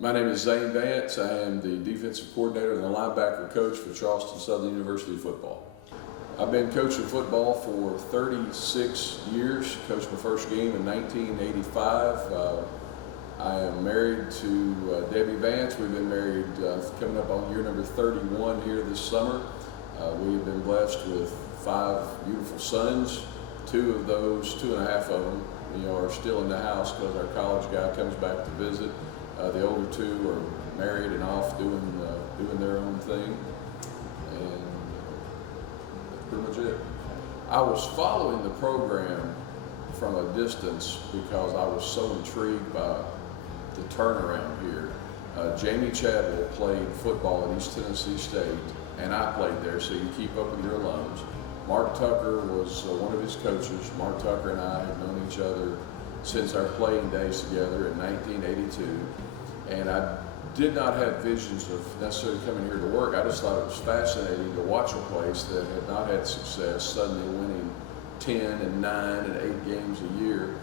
My name is Zane Vance. I am the defensive coordinator and the linebacker coach for Charleston Southern University football. I've been coaching football for 36 years. Coached my first game in 1985. I am married to Debbie Vance. We've been married coming up on year number 31 here this summer. We have been blessed with 5 beautiful sons. 2 of those, 2.5 of them, are still in the house because our college guy comes back to visit. The older 2 are married and off doing their own thing, and that's pretty much it. I was following the program from a distance because I was so intrigued by the turnaround here. Jamie Chadwell played football at East Tennessee State, and I played there, so you keep up with your alums. Mark Tucker was one of his coaches. Mark Tucker and I have known each other since our playing days together in 1982. And I did not have visions of necessarily coming here to work. I just thought it was fascinating to watch a place that had not had success suddenly winning 10 and 9 and 8 games a year.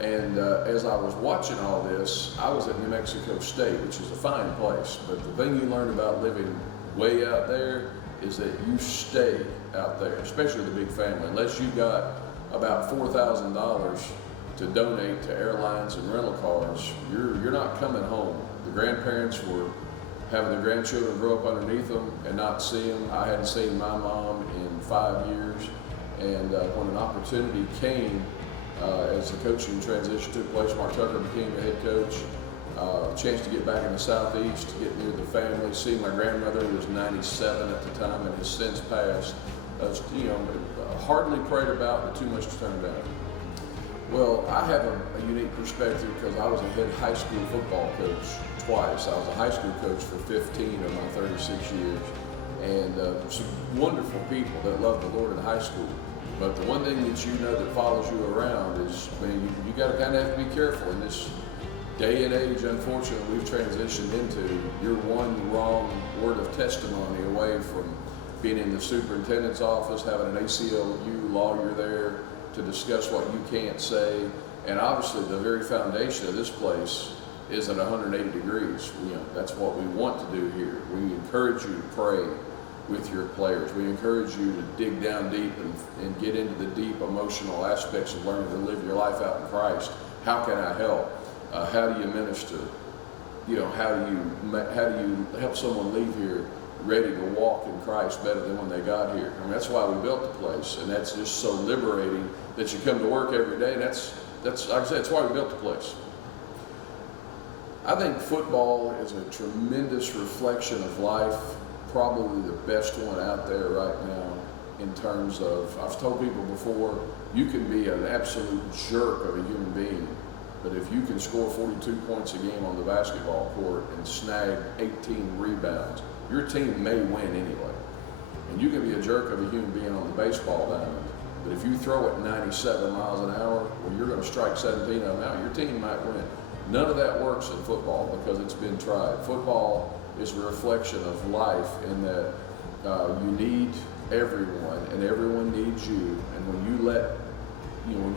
And as I was watching all this, I was at New Mexico State, which is a fine place. But the thing you learn about living way out there is that you stay out there, especially the big family. Unless you got about $4,000 to donate to airlines and rental cars, you're not coming home. The grandparents were having their grandchildren grow up underneath them and not see them. I hadn't seen my mom in 5 years, and when an opportunity came, as the coaching transition took place, Mark Tucker became the head coach, a chance to get back in the Southeast, to get near the family, see my grandmother, who was 97 at the time and has since passed. Hardly prayed about, but too much to turn down. Well, I have a unique perspective because I was a head high school football coach twice. I was a high school coach for 15 of my 36 years, and some wonderful people that love the Lord in high school. But the one thing that that follows you around is, you got to kind of have to be careful in this day and age. Unfortunately, we've transitioned into, you're one wrong word of testimony away from being in the superintendent's office, having an ACLU lawyer there to discuss what you can't say. And obviously the very foundation of this place is at 180 degrees. That's what we want to do here. We encourage you to pray with your players. We encourage you to dig down deep and get into the deep emotional aspects of learning to live your life out in Christ. How can I help? How do you minister? How do you help someone leave here ready to walk in Christ better than when they got here? That's why we built the place, and that's just so liberating that you come to work every day. And that's like I said, that's why we built the place. I think football is a tremendous reflection of life, probably the best one out there right now in terms of, I've told people before, you can be an absolute jerk of a human being, but if you can score 42 points a game on the basketball court and snag 18 rebounds, your team may win anyway. And you can be a jerk of a human being on the baseball diamond, but if you throw it 97 miles an hour, well, you're going to strike 17 of them out, your team might win. None of that works in football because it's been tried. Football is a reflection of life in that you need everyone and everyone needs you. And when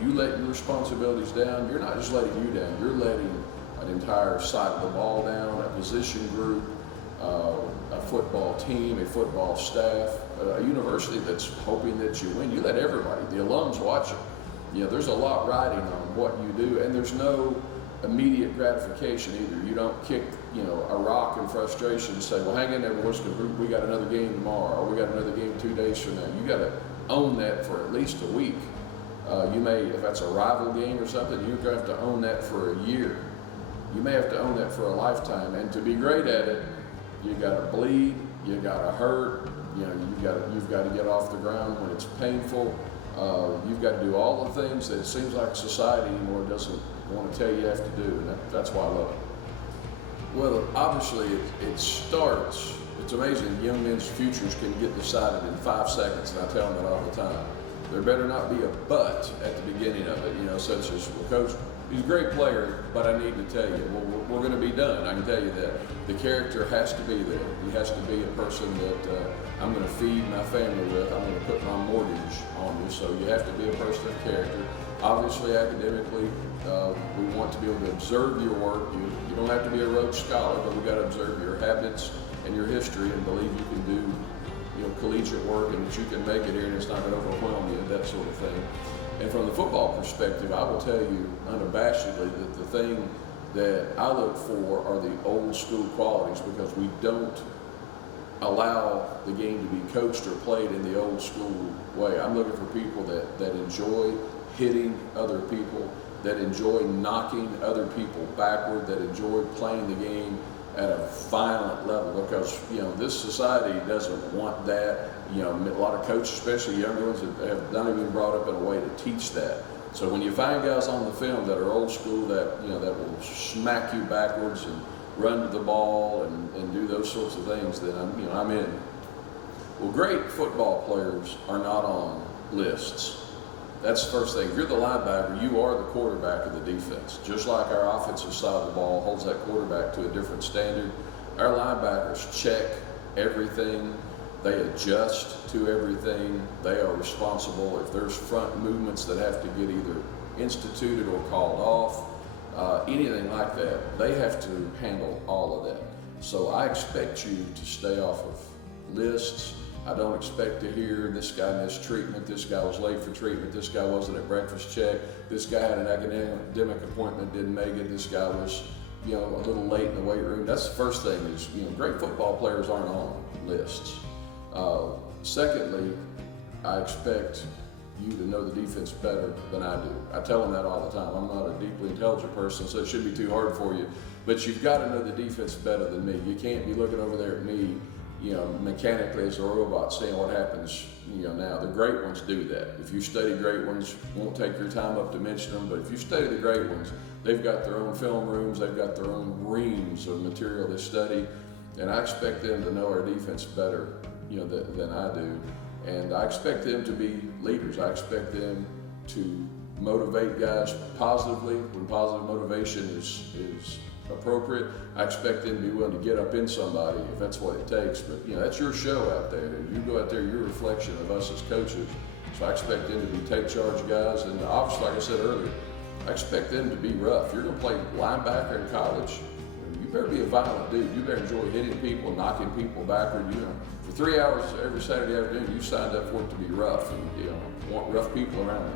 you let your responsibilities down, you're not just letting you down, you're letting an entire side of the ball down, a position group, a football team, a football staff, a university that's hoping that you win. You let everybody, the alums watch it. There's a lot riding on what you do, and there's no immediate gratification either. You don't kick, a rock in frustration and say, well, hang in there, boys, because we got another game tomorrow, or we got another game 2 days from now. You got to own that for at least a week. You may, if that's a rival game or something, you're going to have to own that for a year. You may have to own that for a lifetime. And to be great at it, you got to bleed, you got to hurt, you've got to get off the ground when it's painful. You've got to do all the things that it seems like society anymore doesn't want to tell you have to do, and that's why I love it. Well, obviously it starts. It's amazing. Young men's futures can get decided in 5 seconds, and I tell them that all the time. There better not be a but at the beginning of it, such as, well, Coach, He's a great player, but I need to tell you, we're going to be done. I can tell you that. The character has to be there. He has to be a person that I'm going to feed my family with. I'm going to put my mortgage on you. So you have to be a person of character. Obviously, academically, we want to be able to observe your work. You don't have to be a Rhodes Scholar, but we've got to observe your habits and your history and believe you can do collegiate work and that you can make it here and it's not going to overwhelm you, that sort of thing. And from the football perspective, I will tell you unabashedly that the thing that I look for are the old school qualities, because we don't allow the game to be coached or played in the old school way. I'm looking for people that enjoy hitting other people, that enjoy knocking other people backward, that enjoy playing the game at a violent level, because this society doesn't want that. A lot of coaches, especially younger ones, have not even brought up in a way to teach that. So when you find guys on the film that are old school, that that will smack you backwards and run to the ball and do those sorts of things, then I'm in. Well, great football players are not on lists. That's the first thing. If you're the linebacker, you are the quarterback of the defense. Just like our offensive side of the ball holds that quarterback to a different standard, our linebackers check everything. They adjust to everything. They are responsible. If there's front movements that have to get either instituted or called off, anything like that, they have to handle all of that. So I expect you to stay off of lists. I don't expect to hear this guy missed treatment, this guy was late for treatment, this guy wasn't at breakfast check, this guy had an academic appointment, didn't make it, this guy was a little late in the weight room. That's the first thing is, great football players aren't on lists. Secondly, I expect you to know the defense better than I do. I tell them that all the time. I'm not a deeply intelligent person, so it shouldn't be too hard for you. But you've got to know the defense better than me. You can't be looking over there at me, mechanically as a robot saying what happens, now. The great ones do that. If you study great ones, won't take your time up to mention them, but if you study the great ones, they've got their own film rooms, they've got their own reams of material they study, and I expect them to know our defense better, than I do. And I expect them to be leaders. I expect them to motivate guys positively when positive motivation is appropriate. I expect them to be willing to get up in somebody if that's what it takes. But that's your show out there, and you go out there, you're a reflection of us as coaches. So I expect them to be take charge guys, and obviously, like I said earlier, I expect them to be rough. You're going to play linebacker in college, you better be a violent dude. You better enjoy hitting people, knocking people backward. For 3 hours every Saturday afternoon, you signed up for it to be rough, and want rough people around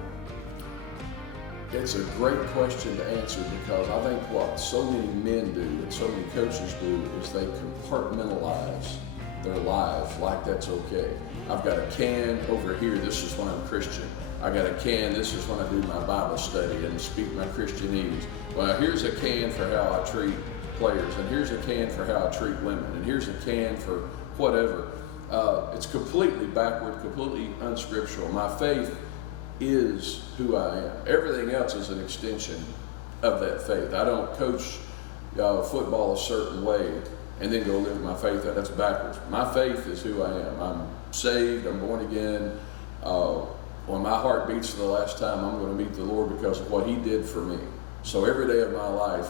you. It's a great question to answer, because I think what so many men do and so many coaches do is they compartmentalize their lives like that's okay. I've got a can over here, this is when I'm Christian. I got a can, this is when I do my Bible study and speak my Christianese. Well, here's a can for how I treat players, and here's a can for how I treat women, and here's a can for whatever. It's completely backward, completely unscriptural. My faith is who I am. Everything else is an extension of that faith. I don't coach football a certain way and then go live my faith out. That's backwards. My faith is who I am. I'm saved, I'm born again. When my heart beats for the last time, I'm going to meet the Lord because of what He did for me. So every day of my life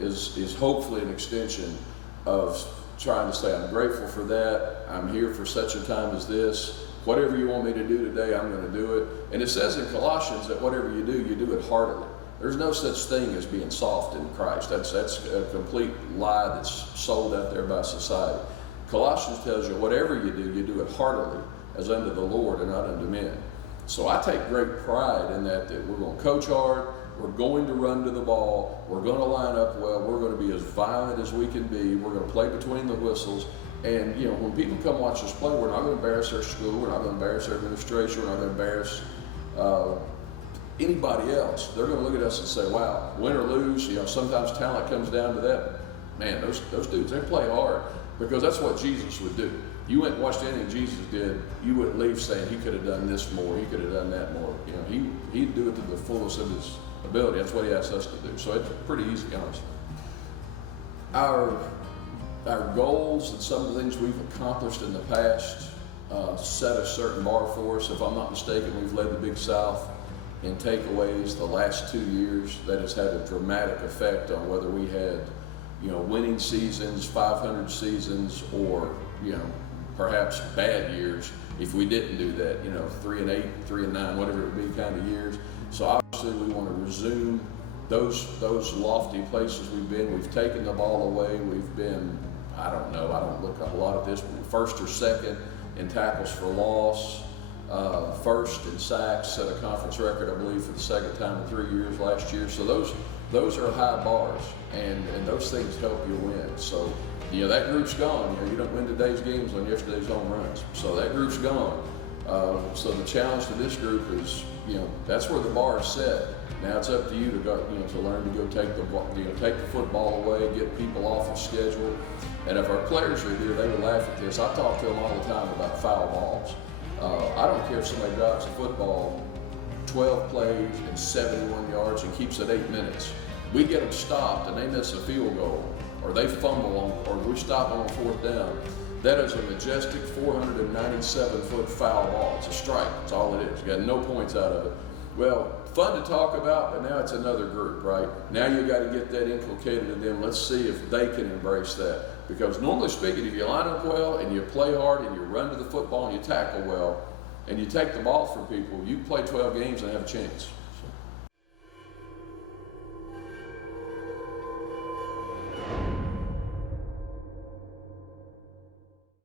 is hopefully an extension of trying to say, I'm grateful for that. I'm here for such a time as this. Whatever you want me to do today, I'm going to do it. And it says in Colossians that whatever you do it heartily. There's no such thing as being soft in Christ. That's a complete lie that's sold out there by society. Colossians tells you whatever you do it heartily, as unto the Lord and not unto men. So I take great pride in that we're going to coach hard, we're going to run to the ball, we're going to line up well, we're going to be as violent as we can be, we're going to play between the whistles. And when people come watch us play, we're not going to embarrass our school, we're not going to embarrass our administration, we're not going to embarrass anybody else. They're going to look at us and say, wow, win or lose, sometimes talent comes down to that. Man, those dudes, they play hard, because that's what Jesus would do. You went and watched anything Jesus did, you wouldn't leave saying he could have done this more, he could have done that more. He'd do it to the fullest of his ability. That's what he asked us to do. So it's pretty easy, honestly. Our goals and some of the things we've accomplished in the past set a certain bar for us. If I'm not mistaken, we've led the Big South in takeaways the last 2 years that has had a dramatic effect on whether we had, winning seasons, 500 seasons, or, perhaps bad years if we didn't do that, 3-8, 3-9, whatever it would be kind of years. So obviously we want to resume those lofty places we've been. We've taken the ball away. We've been, I don't look up a lot of this, but first or second in tackles for loss, first in sacks, set a conference record, I believe, for the second time in 3 years last year. So those are high bars, and those things help you win. So, that group's gone. You don't win today's games on yesterday's home runs. So that group's gone. So the challenge to this group is, that's where the bar is set. Now it's up to you to go, to learn to go take the football away, get people off the schedule. And if our players are here, they would laugh at this. I talk to them all the time about foul balls. I don't care if somebody drops a football 12 plays and 71 yards and keeps it 8 minutes. We get them stopped and they miss a field goal, or they fumble or we stop on 4th down. That is a majestic 497-foot foul ball. It's a strike. That's all it is. You got no points out of it. Well, fun to talk about, but now it's another group, right? Now you got to get that inculcated in them. Let's see if they can embrace that. Because normally speaking, if you line up well and you play hard and you run to the football and you tackle well and you take the ball from people, you play 12 games and have a chance.